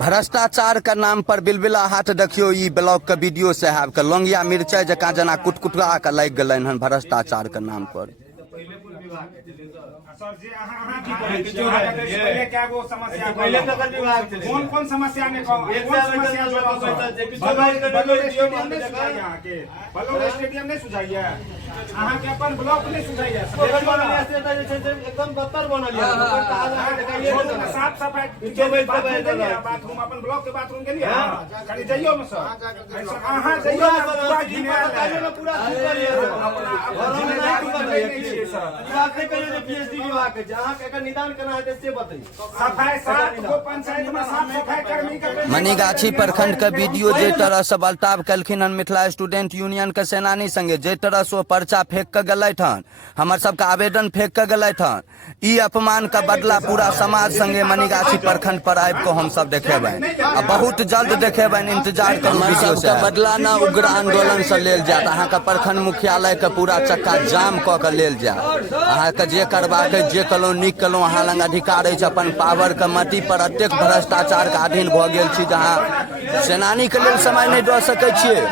भ्रष्टाचार के नाम पर बिलबिला हाथ देखियो ई ब्लॉक के वीडियो साहब के लौंगिया मिर्चाई जका जना कुटकुटरा के लग गलन हन भ्रष्टाचार के नाम पर। सर जी अहाँ की कहै छी पहिले क्या गो समस्या पहिले नगर विभाग चले कोन समस्या में कौन समस्या बगल स्टेडियम नहीं सुझाइए अहाँ के अपन ब्लॉक नहीं सुझाइए एकदम बदतर बनल है साफ सफाई बाथरूम अपन ब्लॉक के बाथरूम के लिए खाली जाइयो में सर अहाँ जाइयो पूरा घिने पूरा पीएचडी विभाग के जहां के निदान करना है से बताइए सफाई साफ को पंचायत में साफ सफाई कर्मी के मनीगाछी प्रखंड के वीडियो जे तरह से बलताव कलखिन हन मिथिला स्टूडेंट यूनियन के सेनानी संगे जे तरह से पर्चा फेंक के गलैथ हन हमर सबके आवेदन फेंक के गलैथ हन ई अपमान का बदला पूरा समाज संगे मनीगाछी प्रखंड पर आबि को हम सब देखेबै आ बहुत जल्द देखेबै इंतजार करू वीडियो से बदला ना उग्र आंदोलन से लेल जात अहाँ के प्रखंड मुख्यालय के पूरा चक्का जाम क के लेल जात अहाँ के जे करबाक जे कलो नीक कलो अहाँ लंग अधिकार अछि अपन पावर के मति पर अतेक भ्रष्टाचार के अधीन भ गेल छी जहाँ सेनानी के लेल समय नहीं दऽ सकै छियै।